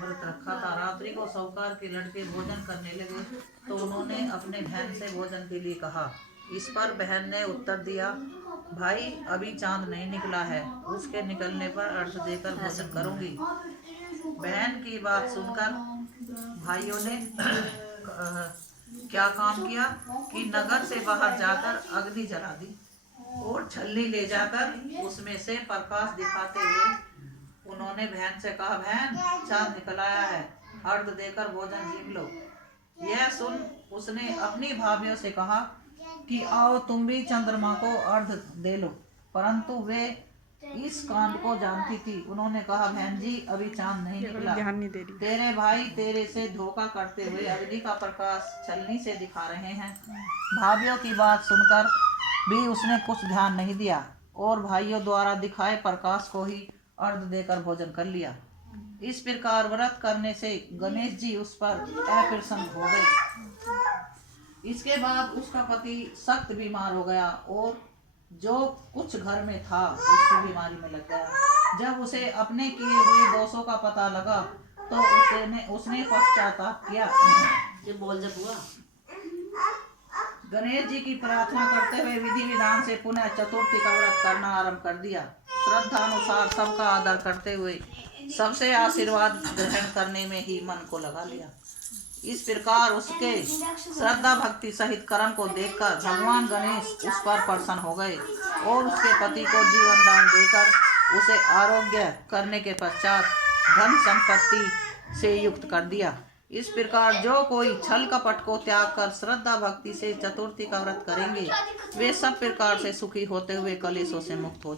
व्रत रखा था। रात्रि को साहूकार के लड़के भोजन करने लगे तो उन्होंने अपने बहन से भोजन के लिए कहा। इस पर बहन ने उत्तर दिया, भाई अभी चांद नहीं निकला है, उसके निकलने पर अर्घ देकर भोजन करूंगी। बहन की बात सुनकर भाइयों ने क्या काम किया कि नगर से बाहर जाकर अग्नि जला दी और छलनी ले जाकर उसमें से प्रकाश दिखाते हुए उन्होंने बहन से कहा, बहन चांद निकल आया है, अर्घ देकर भोजन जीव लो। यह सुन उसने अपनी भाभियों से कहा कि आओ तुम भी चंद्रमा को अर्घ दे लो, परंतु वे इस कांड को जानती थी। उन्होंने कहा, बहन जी अभी चांद नहीं निकला, तेरे भाई तेरे से धोखा करते हुए अग्नि का प्रकाश छलनी से दिखा रहे हैं। भाभियों की बात सुनकर भी उसने कुछ ध्यान नहीं दिया और भाइयों द्वारा दिखाए प्रकाश को ही अर्घ देकर भोजन कर लिया। इस प्रकार व्रत करने से गणेश जी उस पर अप्रसन्न हो गए। इसके बाद उसका पति सख्त बीमार हो गया और जो कुछ घर में था उसकी बीमारी में लग गया। जब उसे अपने किए हुए दोषों का पता लगा तो उसने पश्चाताप किया। ये बोल जब हुआ गणेश जी की प्रार्थना करते हुए विधि विधान से पुनः चतुर्थी का व्रत करना आरंभ कर दिया। श्रद्धानुसार सबका आदर करते हुए सबसे आशीर्वाद ग्रहण करने में ही मन को लगा लिया। इस प्रकार उसके श्रद्धा भक्ति सहित कर्म को देखकर भगवान गणेश उस पर प्रसन्न हो गए और उसके पति को जीवन दान देकर उसे आरोग्य करने के पश्चात धन संपत्ति से युक्त कर दिया। इस प्रकार जो कोई छल कपट को त्याग कर श्रद्धा भक्ति से चतुर्थी का व्रत करेंगे वे सब प्रकार से सुखी होते हुए कलेशों से मुक्त हो